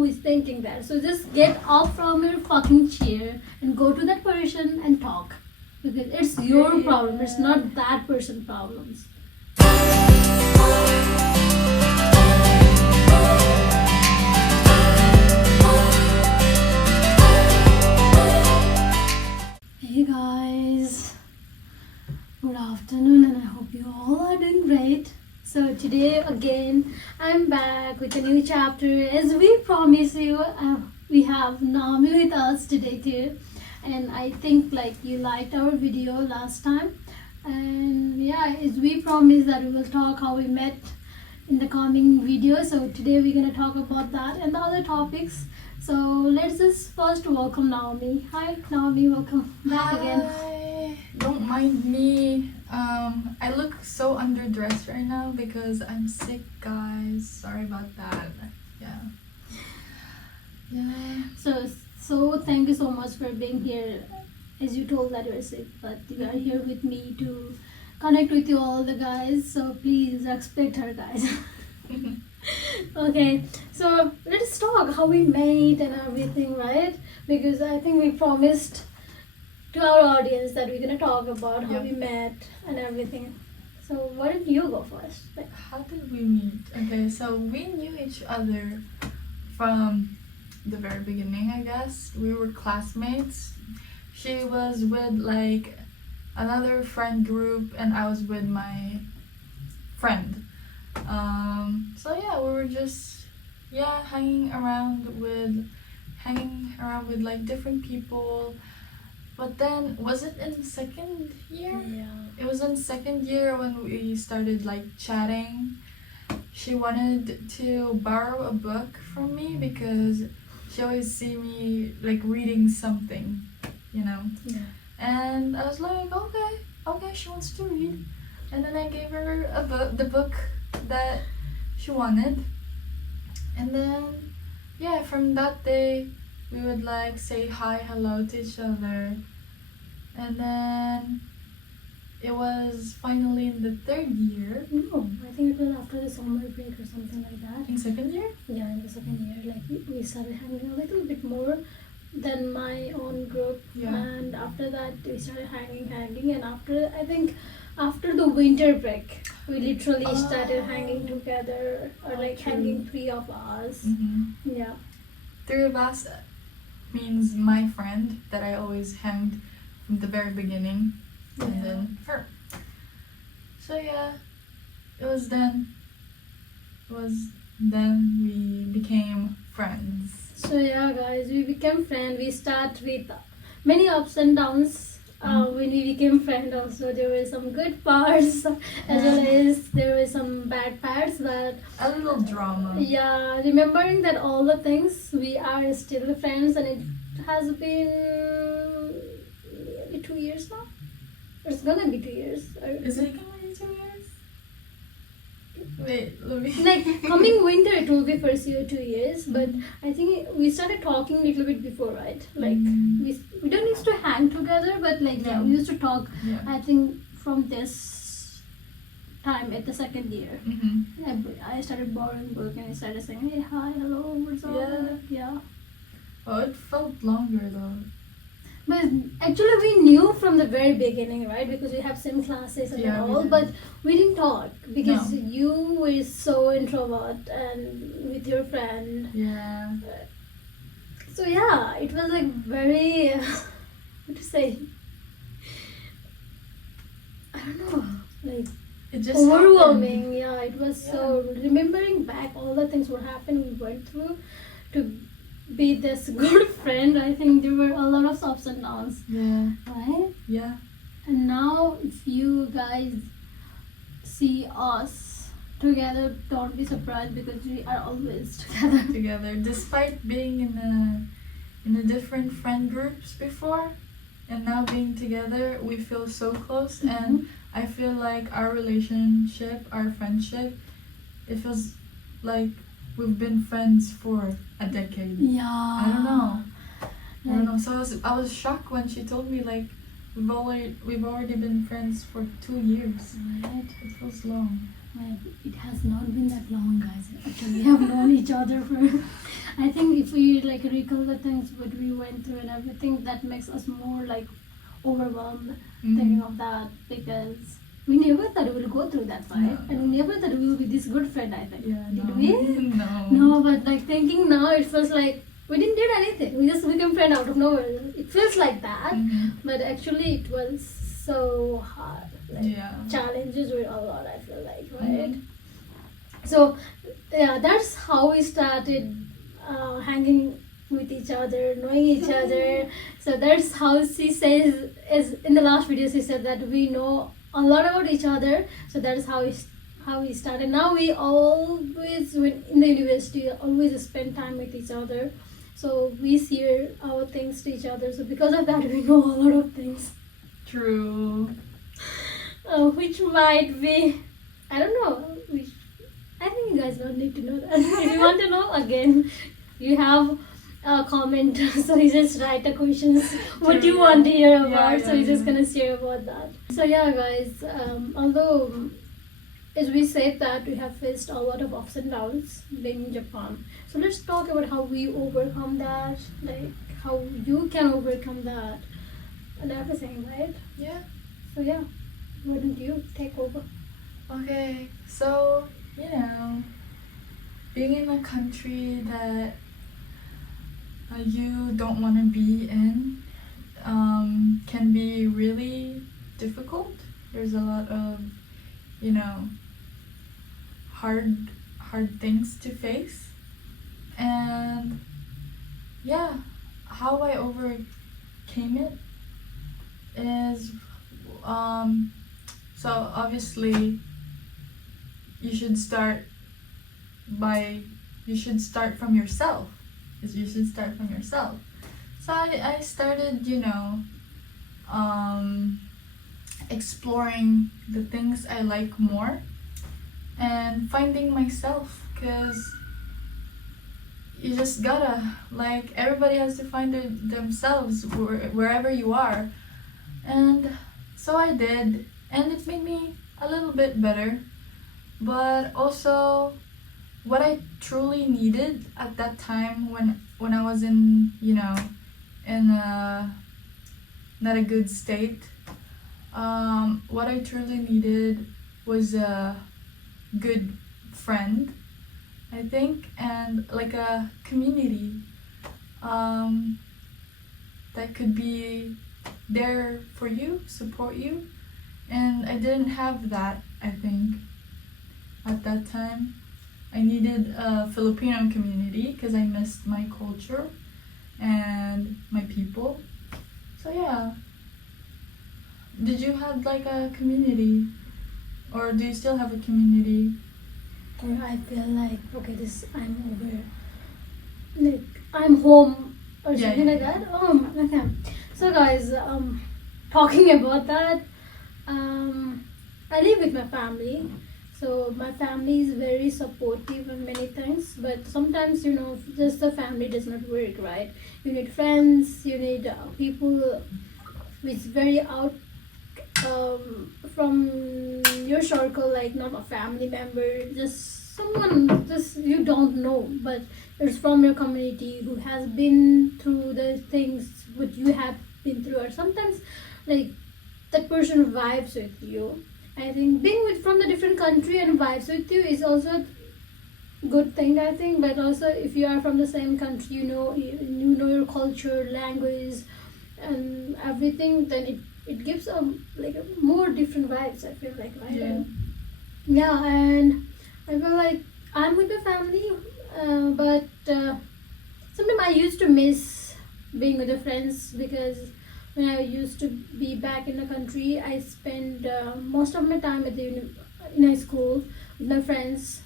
who is thinking that. So just get up from your fucking chair and go to that person and talk. Because it's your problem, it's not that person's problems. Hey guys, good afternoon, and I hope you all are doing great. So today again I'm back with a new chapter. As we promised you, we have Naomi with us today too, and I think like you liked our video last time, and yeah, as we promised that we will talk how we met in the coming video. So today we're gonna talk about that and the other topics. So let's just first welcome Naomi. Hi Naomi, welcome back again. Hi. Don't mind me. I look so underdressed right now because I'm sick, guys. Sorry about that. Yeah. So thank you so much for being here. As you told that you're sick, but you are here with me to connect with you all the guys. So please respect her, guys. Okay, so let's talk how we met and everything, right? Because I think we promised to our audience that we're gonna talk about how we met and everything. So why don't you go first? How did we meet? Okay, so we knew each other from the very beginning, I guess. We were classmates. She was with like another friend group and I was with my friend. So yeah, we were just hanging around with like different people. But then was it in second year? Yeah. It was in second year when we started like chatting. She wanted to borrow a book from me because she always see me like reading something, you know. Yeah. And I was like, okay, she wants to read. And then I gave her the book that she wanted. And then, from that day, we would like say hi, hello to each other. And then, it was finally in the third year. No, I think it was after the summer break or something like that. In second year? Yeah, in the second year, like we started hanging a little bit more than my own group. Yeah. And after that, we started hanging, and after the winter break, we literally started hanging together, or like hanging three of us. Mm-hmm. Yeah. Three of us means my friend that I always hanged from the very beginning, and then her. So yeah, it was then we became friends. So yeah, guys, we became friends. We start with many ups and downs. When we became friends, also there were some good parts as well as there were some bad parts. But a little drama. Yeah, remembering that all the things, we are still friends, and it has been nearly 2 years now. It's gonna be 2 years. Is it gonna be 2 years? Wait, let me. Like coming winter, it will be first year 2 years, but I think we started talking a little bit before, right? Like we don't used to hang together, but like we used to talk. Yeah. I think from this time at the second year, I started borrowing book and I started saying, hey, hi, hello, what's up? Yeah. Oh, it felt longer though. But actually we knew from the very beginning, right? Because we have same classes and all, but we didn't talk because you were so introvert and with your friend. Yeah. So yeah, it was like very, what to say? I don't know, like it just overwhelming. happened. Yeah, it was so, remembering back all the things what happened, we went through to be this good friend. I think there were a lot of ups and downs. Yeah. Right? Yeah. And now if you guys see us together, don't be surprised because we are always together. Despite being in a different friend groups before, and now being together, we feel so close. And I feel like our relationship, our friendship, it feels like we've been friends for a decade. Yeah. I don't know. So I was shocked when she told me like we've already been friends for 2 years. Right. It feels long. Like, it has not been that long, guys. Actually, we have known each other for, I think if we like recall the things what we went through and everything, that makes us more like overwhelmed thinking of that, because we never thought we will go through that, right? No, And we never thought we will be this good friend, I think. Yeah, Did no. we? No. No, but like thinking now, it feels like we didn't do anything. We just became friends out of nowhere. It feels like that, but actually it was so hard. Like, Yeah. challenges were a lot, I feel like, right? So yeah, that's how we started hanging with each other, knowing each other. So that's how she says, is in the last video she said that we know a lot about each other. So that is how we started. Now we always, when in the university, always spend time with each other. So we share our things to each other. So because of that, we know a lot of things. True. Which might be, I don't know. I think you guys don't need to know that. If you want to know, again, you have a comment. So you just write the questions what you want to hear about. So you're just gonna share about that. So yeah, guys. Although, as we said that we have faced a lot of ups and downs being in Japan. So let's talk about how we overcome that, like how you can overcome that, and everything, right? Yeah. So yeah, why don't you take over? Okay, so, being in a country that you don't want to be in can be really difficult. There's a lot of, hard things to face. And yeah, how I overcame it is, so obviously you should start from yourself. You should start from yourself. So I started, exploring the things I like more and finding myself, because you just gotta, like, everybody has to find themselves wherever you are. And so I did, and it made me a little bit better. But also, what I truly needed at that time, when I was in not a good state, what I truly needed was a good friend, I think, and like a community that could be there for you, support you. And I didn't have that, I think, at that time. I needed a Filipino community because I missed my culture and my people. So yeah. Did you have like a community? Or do you still have a community? Or I feel like, okay, I'm over, like I'm home or something like that. Okay. So guys, talking about that, I live with my family. So my family is very supportive on many things, but sometimes, just the family does not work, right? You need friends, you need people which very out from your circle, like not a family member, just someone just you don't know, but it's from your community who has been through the things what you have been through, or sometimes like that person vibes with you. I think being from the different country and vibes with you is also a good thing, I think. But also, if you are from the same country, you know your culture, language, and everything, then it gives like a more different vibes, I feel like, right? Yeah, and I feel like I'm with my family, but sometimes I used to miss being with the friends, because when I used to be back in the country, I spend most of my time in high school with my friends.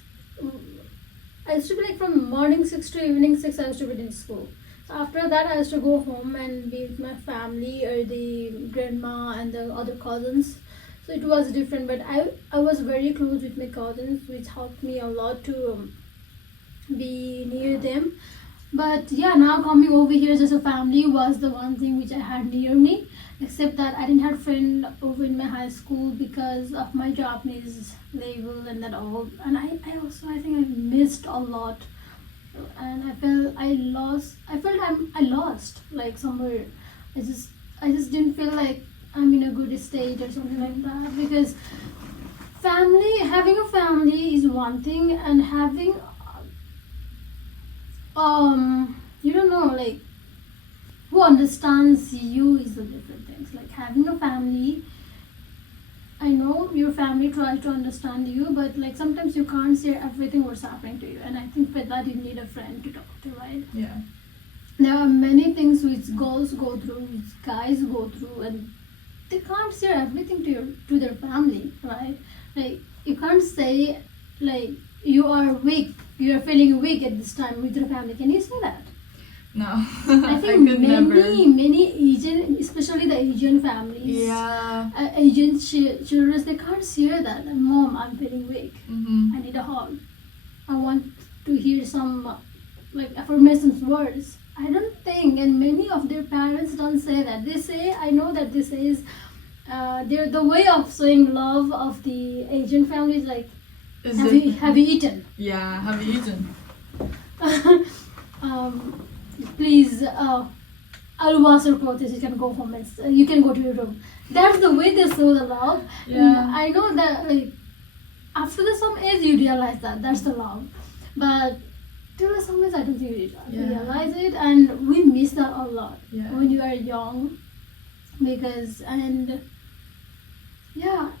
I used to be like from morning 6 to evening 6, I used to be in school. So after that, I used to go home and be with my family or the grandma and the other cousins. So it was different, but I was very close with my cousins, which helped me a lot to be near them. But yeah, now coming over here as a family was the one thing which I had near me, except that I didn't have friend over in my high school because of my Japanese level and that all. And I think I missed a lot, and I I felt I lost, like somewhere. I just didn't feel like I'm in a good state or something like that, because having a family is one thing, and having you don't know, like, who understands you is a different things. Like having a family, I know your family tries to understand you, but like sometimes you can't share everything what's happening to you, and I think for that you need a friend to talk to, right? Yeah. There are many things which girls go through, which guys go through, and they can't share everything to their family, right? Like you can't say like you are weak, you are feeling weak at this time with your family. Can you say that? No. I think could never. many Asian, especially the Asian families, Yeah. Asian children, they can't share that. Like, Mom, I'm feeling weak. Mm-hmm. I need a hug. I want to hear some like affirmations words. I don't think, and many of their parents don't say that. They say, I know that this is they're the way of showing love of the Asian families. Like, Is have it? you eaten? Yeah. Have you eaten? Please, I'll wash your clothes. You can go home and you can go to your room. That's the way they show the love. Yeah. I know that, like, after some age you realize that that's the love, but till some age I don't think you realize it, and we miss that a lot Yeah. when you are young, because yeah,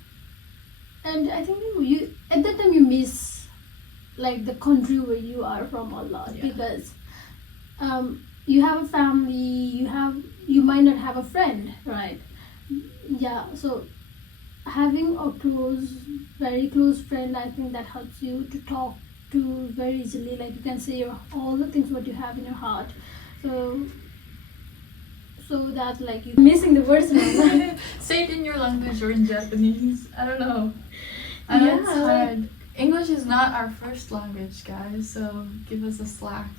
and I think you at that time you miss like the country where you are from a lot, Yeah. because you have a family, you might not have a friend, right? Yeah, so having a very close friend, I think that helps you to talk to very easily. Like you can say all the things what you have in your heart. So that like you're missing the words now. Say it in your language or in Japanese. I don't know. I know it's hard. English is not our first language, guys, so give us a slack.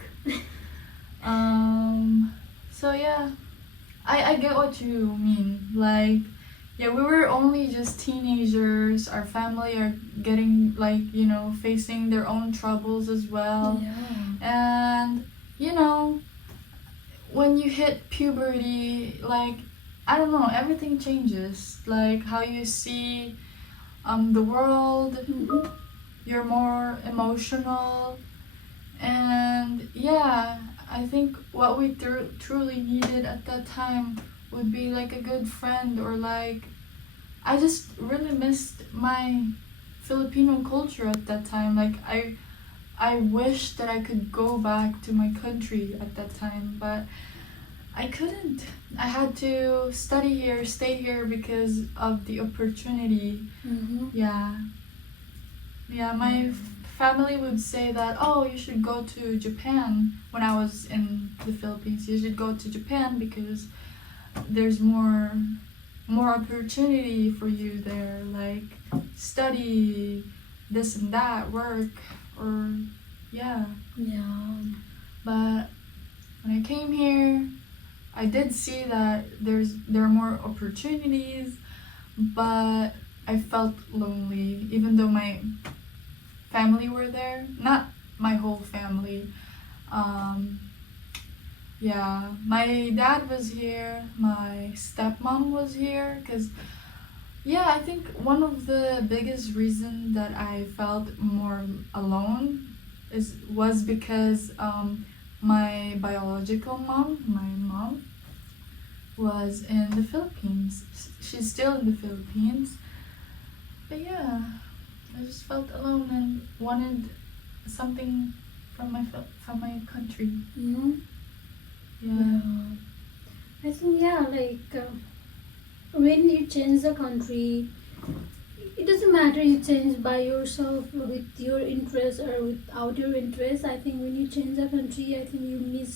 So yeah, I get what you mean. Like, yeah, we were only just teenagers. Our family are getting, like, facing their own troubles as well. And, when you hit puberty, like, I don't know, everything changes. Like, how you see the world, you're more emotional. And, yeah, I think what we truly needed at that time would be like a good friend, or like, I just really missed my Filipino culture at that time. Like I wish that I could go back to my country at that time, but I couldn't. I had to study here, stay here because of the opportunity. Yeah, my family would say that, oh, you should go to Japan. When I was in the Philippines, you should go to Japan because there's more opportunity for you there, like study, this and that, work, or yeah. But when I came here, I did see that there are more opportunities, but I felt lonely, even though my family were there. Not my whole family. Yeah, my dad was here, my stepmom was here, because yeah, I think one of the biggest reasons that I felt more alone was because my biological mom, my mom, was in the Philippines. She's still in the Philippines. But yeah, I just felt alone and wanted something from my country. Yeah. I think like when you change the country, it doesn't matter you change by yourself with your interest or without your interest. I think when you change the country, I think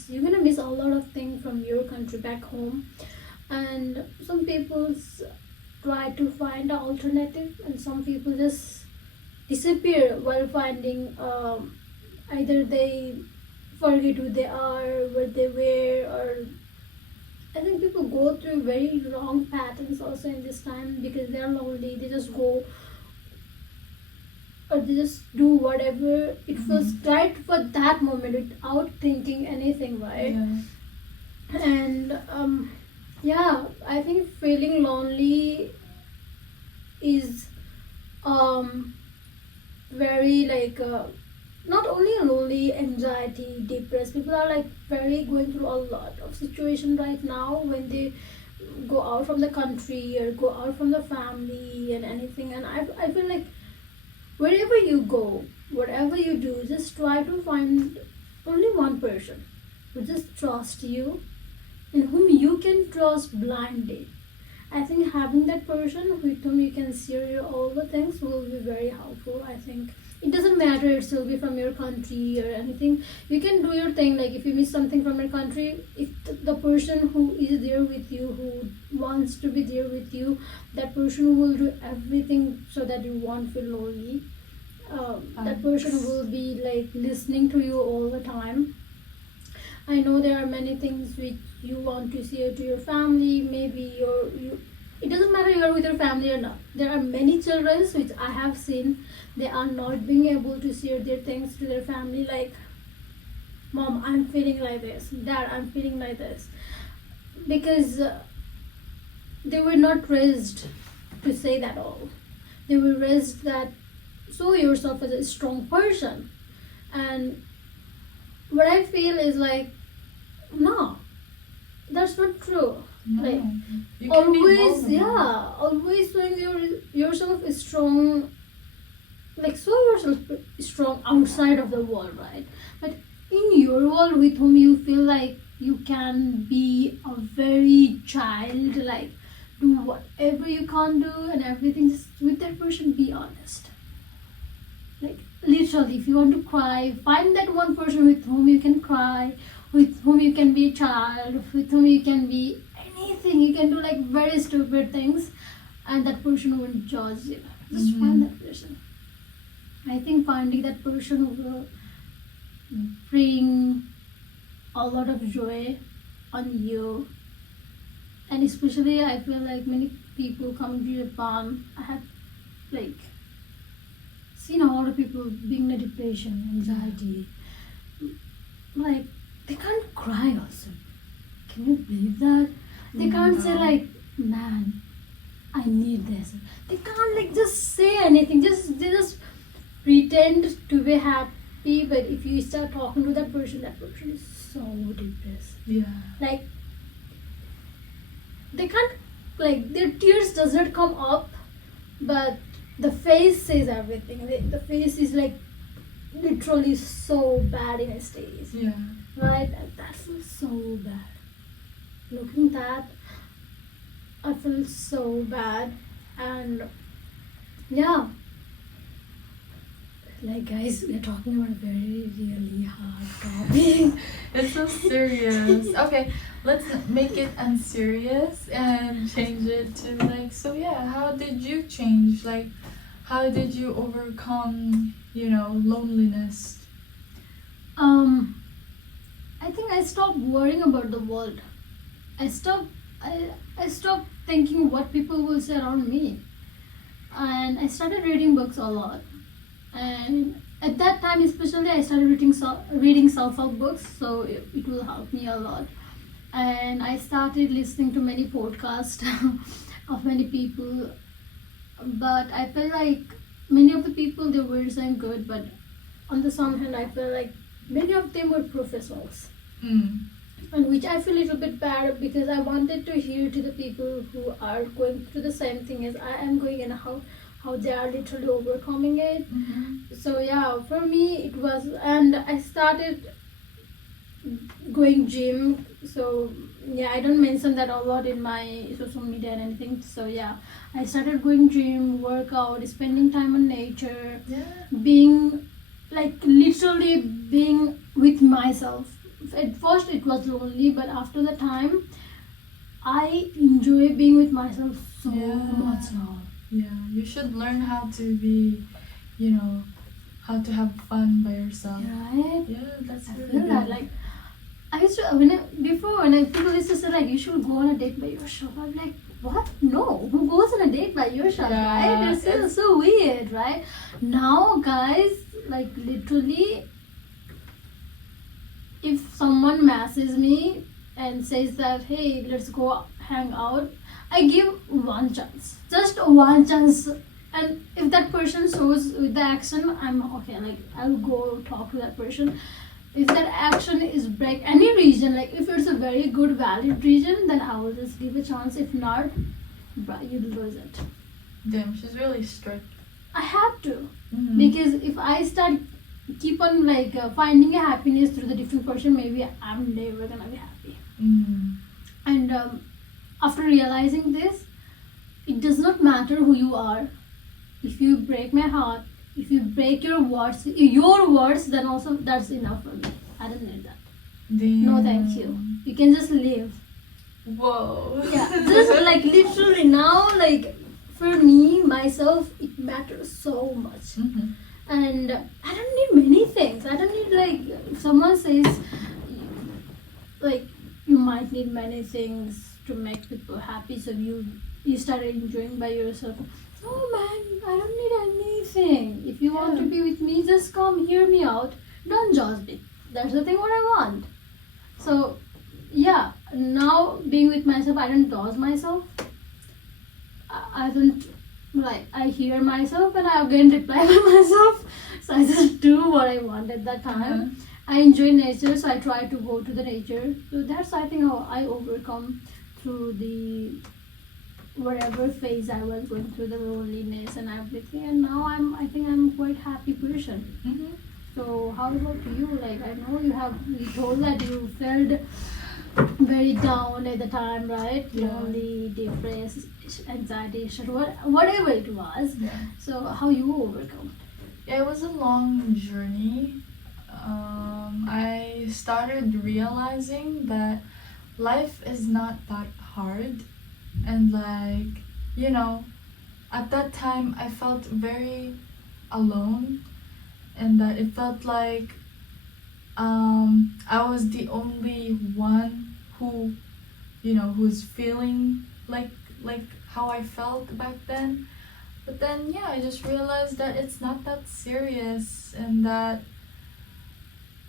you're gonna miss a lot of things from your country back home. And some people try to find an alternative, and some people just disappear while finding either they forget who they are, what they wear, or I think people go through very wrong patterns also in this time because they're lonely. They just go or they just do whatever it feels right for that moment without thinking anything, right? Yeah. And yeah, I think feeling lonely is very like not only lonely, anxiety, depressed. People are like very going through a lot of situation right now when they go out from the country or go out from the family and anything. And I feel like wherever you go, whatever you do, just try to find only one person who just trust you and whom you can trust blindly. I think having that person with whom you can share all the things will be very helpful. I think it doesn't matter it will be from your country or anything. You can do your thing. Like if you miss something from your country, if the person who is there with you, who wants to be there with you, that person will do everything so that you won't feel lonely. That person will be like listening to you all the time. I know there are many things which you want to share to your family. Maybe you. It doesn't matter you're with your family or not. There are many children which I have seen they are not being able to share their things to their family. Like, mom, I'm feeling like this. Dad, I'm feeling like this, because they were not raised to say that all. They were raised that show yourself as a strong person, and what I feel is like, no, that's not true. No. Like You can be always, vulnerable. yeah, always showing yourself is strong. Like show yourself strong outside of the world, right? But in your world, with whom you feel like you can be a very child, like do whatever you can't do and everything. Just with that person, be honest. Like literally, if you want to cry, find that one person with whom you can cry, with whom you can be a child, with whom you can be anything. You can do like very stupid things, and that person won't judge you. Just find that person. I think finding that person will bring a lot of joy on you. And especially, I feel like many people coming to Japan, I have like seen a lot of people being in a depression, anxiety. Like they can't cry also. Can you believe that? They can't say like, man, I need this. They can't like just say anything. They just pretend to be happy. But if you start talking to that person is so depressed. Yeah. Like they can't, like their tears does not come up, but the face says everything. The face is like literally so bad in a stage. Yeah. Right? And that feels so bad. Looking at that, I feel so bad. And yeah, like guys, we're talking about a very really hard topic. It's so serious. Okay, let's make it unserious and change it to like, so yeah, how did you change? Like, how did you overcome, loneliness? I think I stopped worrying about the world. I stopped thinking what people will say around me. And I started reading books a lot. And at that time especially I started reading self-help books, so it will help me a lot. And I started listening to many podcasts of many people, but I felt like many of the people, they were saying good, but on the some hand I felt like many of them were professionals. And which I feel a little bit bad, because I wanted to hear to the people who are going through the same thing as I am going, and how they are literally overcoming it. So yeah, for me it was, and I started going gym. So yeah, I don't mention that a lot in my social media and anything. So yeah, I started going gym, workout, spending time on nature, being like literally being with myself. At first it was lonely, but after the time I enjoy being with myself so much now. Yeah, you should learn how to be, how to have fun by yourself. Right? Yeah, that's I really feel good. that like I used to, when people used to say like you should go on a date by yourself, I'm like, what? No, who goes on a date by yourself, Yeah, right? It's so weird, right? Now, guys, like literally, if someone messages me and says that, hey, let's go hang out, I give one chance, just one chance. And if that person shows with the action, I'm okay, like I'll go talk to that person. If that action is break any reason, like if it's a very good valid reason, then I will just give a chance. If not, bruh, you lose it. Damn, she's really strict. I have to. Mhm. Because if I start keep on like finding a happiness through the different person, maybe I'm never gonna be happy. Mm. And after realizing this, it does not matter who you are. If you break my heart, if you break your words, then also that's enough for me. I don't need that. Damn. No, thank you. You can just live. Whoa. Yeah, just like literally now, like for me myself, it matters so much. Mhm. And I don't need many things. I don't need like if someone says like you might need many things to make people happy, so you start enjoying by yourself. No man, I don't need anything. If you want to be with me, just come hear me out. Don't judge me. That's the thing what I want. So yeah, now being with myself, I don't judge myself. I don't like I hear myself and I again reply by myself. So I just do what I want at that time. Uh-huh. I enjoy nature, so I try to go to the nature. So that's I think how I overcome through the whatever phase I was going through, the loneliness and everything. And now I think I'm quite happy person. Mhm. So how about you? Like I know you told that you felt very down at the time, right? Yeah. Lonely, depressed, anxiety, whatever it was. Yeah. So how you overcome? Yeah, it was a long journey. I started realizing that life is not that hard, and like, you know, at that time I felt very alone, and that it felt like I was the only one who, who's feeling like how I felt back then. But then, yeah, I just realized that it's not that serious, and that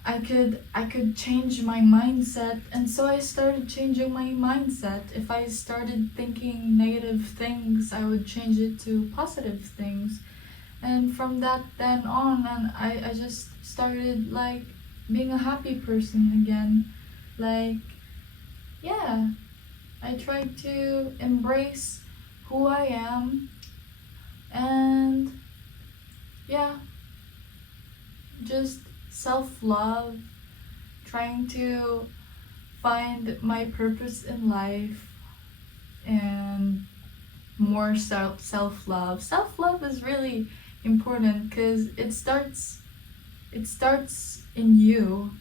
I could change my mindset. And so I started changing my mindset. If I started thinking negative things, I would change it to positive things. And from that then on, and I just started like being a happy person again. Like, yeah, I tried to embrace who I am, and yeah, just self-love, trying to find my purpose in life, and more self-love. Self-love is really important because it starts in you.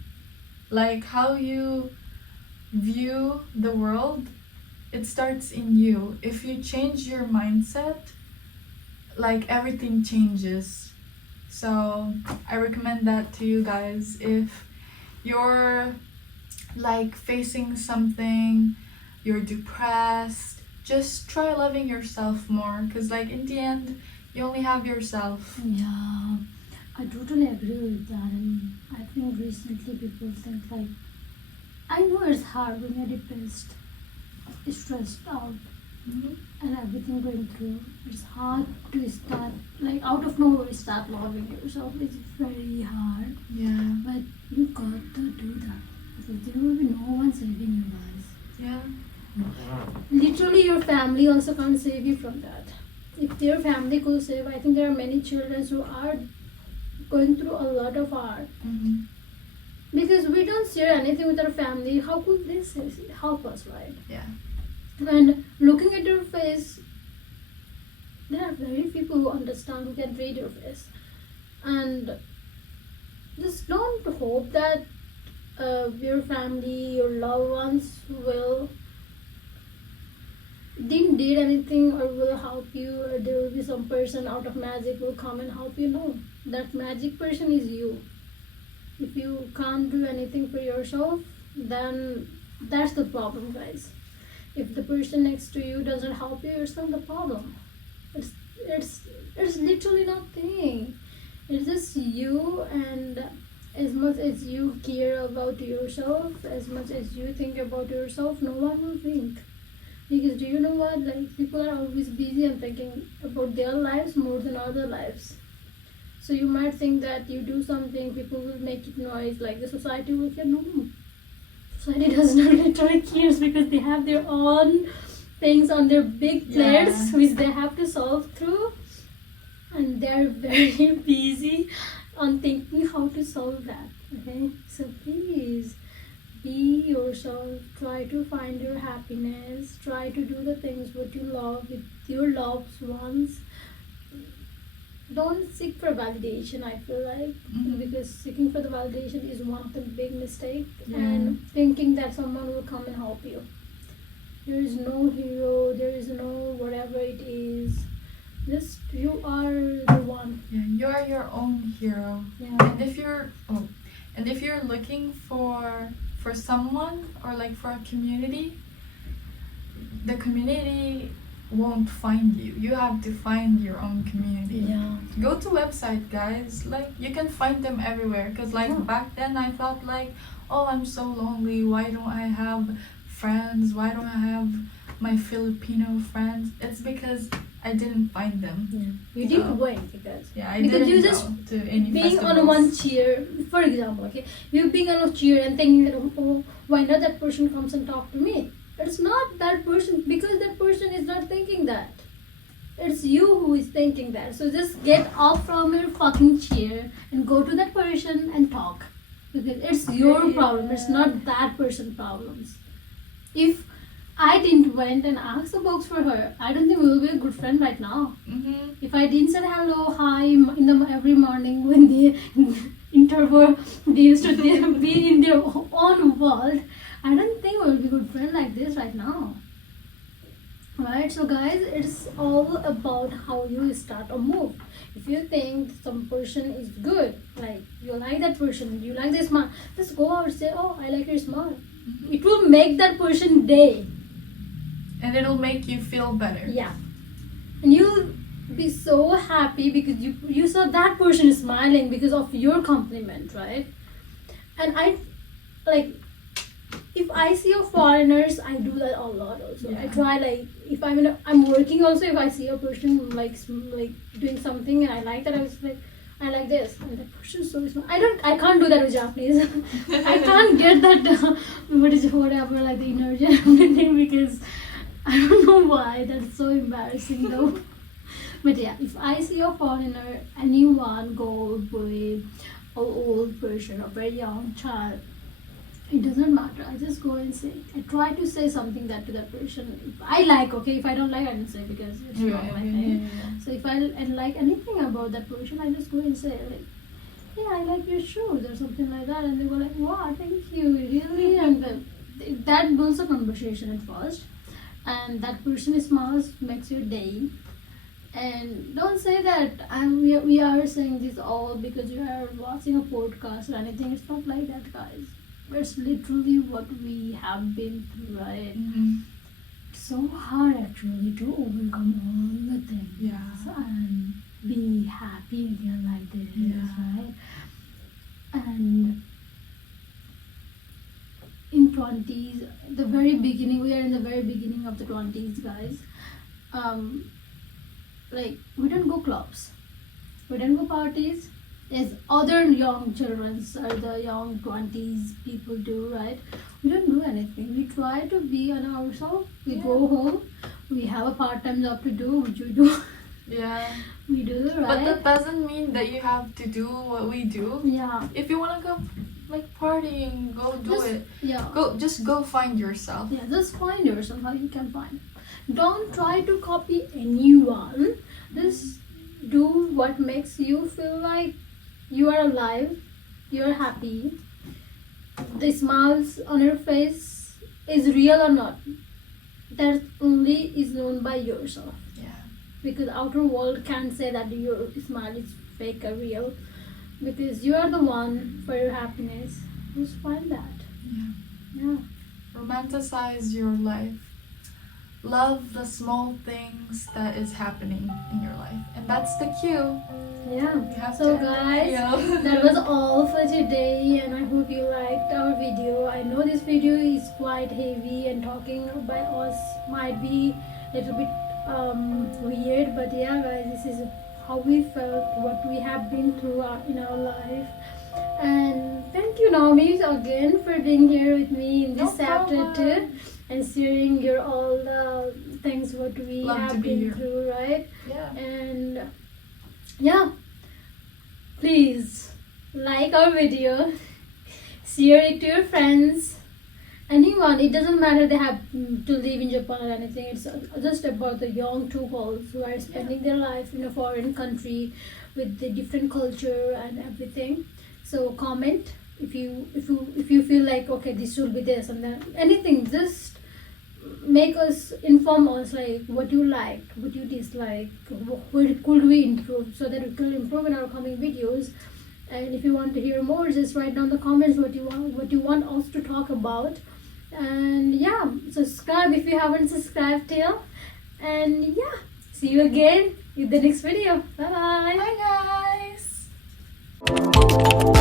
Like how you view the world, it starts in you. If you change your mindset, like everything changes. So I recommend that to you guys. If you're like facing something, you're depressed, just try loving yourself more, because like in the end you only have yourself. Yeah, I totally agree with that. And I think recently people think like, I know it's hard when you're depressed, stressed out, Mhm. and everything going through. It's hard to start, like out of nowhere, start loving yourself. It's very hard. Yeah. But you got to do that. Because there will be no one saving you guys. Yeah. Literally, your family also can't save you from that. If their family could save, I think there are many children who are going through a lot of hard. Mm-hmm. Because we don't share anything with our family, how could they help us, right? Yeah. And looking at your face, there are very few people who understand, who can read your face. And just don't hope that your family, your loved ones didn't did anything or will help you, or there will be some person out of magic will come and help you. No, that magic person is you. If you can't do anything for yourself, then that's the problem, guys. If the person next to you doesn't help you, it's not the problem. It's it's it's literally nothing. It's just you, and as much as you care about yourself, as much as you think about yourself, no one will think. Because do you know what? Like, people are always busy and thinking about their lives more than other lives. So you might think that you do something, people will make it noise, like the society will care. No, society does not literally cares, because they have their own things on their big plates Yeah. which they have to solve through, and they're very busy on thinking how to solve that. Okay, so please be yourself, try to find your happiness, try to do the things what you love with your loved ones. Don't seek for validation, I feel like, Mhm. because seeking for the validation is one of the big mistake. Yeah. And thinking that someone will come and help you. There is no hero, there is no whatever it is. Just you are the one. Yeah, you are your own hero. Yeah. And if you're looking for someone, or like for a community, the community won't find you. You have to find your own community. Yeah. Go to website, guys. Like, you can find them everywhere. Cause like Yeah. back then I thought like, oh, I'm so lonely. Why don't I have friends? Why don't I have my Filipino friends? It's because I didn't find them. You didn't wait because Yeah, I Because didn't you go just to any being festivals. on one chair, for example, okay, you being on a chair and thinking that, oh, why not that person comes and talk to me? It's not that person, because that person is not thinking that. It's you who is thinking that. So just get up from your fucking chair and go to that person and talk, because it's your problem. It's not that person's problems. If I didn't went and asked the box for her, I don't think we will be a good friend right now. Mm-hmm. If I didn't say hello, hi in the every morning when they they used to be in their own world, I don't think we'll be good friends like this right now. Right? So guys, it's all about how you start a move. If you think some person is good, like you like that person, you like their smile, just go out and say, oh, I like your smile. Mm-hmm. It will make that person day. And it'll make you feel better. Yeah. And you'll be so happy because you saw that person smiling because of your compliment, right? And I, like, if I see a foreigners, I do that a lot also. I Yeah. try, like, if I'm working also, if I see a person like doing something and I like that, I was like, I like this, and the person is so small. I can't do that with Japanese. I can't get that whatever, like the energy and everything, because I don't know why. That's so embarrassing though. But yeah, if I see a foreigner, anyone, gold boy, or old person, or very young child, it doesn't matter. I just go and say. I try to say something that to that person. If I like, okay. If I don't like, I don't say, because it's not my thing. So if I like anything about that person, I just go and say like, hey, I like your shoes or something like that, and they go like, wow, thank you, really, and that builds a conversation at first, and that person smiles, makes your day. And don't say that we are saying this all because you are watching a podcast or anything. It's not like that, guys. It's literally what we have been through, right? Mm-hmm. It's so hard actually to overcome all the things. Yeah. And be happy again like this, Yeah. right? And in 20s, the very beginning, we are in the very beginning of the 20s, guys. Like, we don't go clubs, we don't go parties as other young children or the young 20s people do, right? We don't do anything. We try to be on ourselves. We go home, we have a part-time job to do, which we do. Yeah. We do, right? But that doesn't mean that you have to do what we do. Yeah. If you wanna go like partying, go do Just- it. Yeah. Just go find yourself. Yeah, just find yourself how you can find. Don't try to copy anyone. Just do what makes you feel like you are alive, you are happy. The smiles on your face is real or not. That only is known by yourself. Yeah. Because outer world can't say that your smile is fake or real. Because you are the one for your happiness. Just find that. Yeah. Yeah. Romanticize your life. love the small things that is happening in your life, and that's the cue. Yeah. You have So to end the guys, video. that was all for today, and I hope you liked our video. I know this video is quite heavy and talking by us might be a little bit weird, but yeah guys, this is how we felt, what we have been through in our life. And thank you Naomi again for being here with me in this No chapter problem. too, and sharing your all the things what we Love to have be been here. through, right? Yeah. And yeah, please like our video, share it to your friends, anyone. It doesn't matter they have to live in Japan or anything. It's just about the young people who are spending their life in a foreign country with the different culture and everything. So comment if you feel like okay, this should be this and then anything. Just make us, inform us like what you liked, what you disliked, where could we improve, so that we can improve in our coming videos. And if you want to hear more, just write down the comments what you want us to talk about. And yeah, subscribe if you haven't subscribed till. And yeah, see you again in the next video. Bye bye. Bye guys.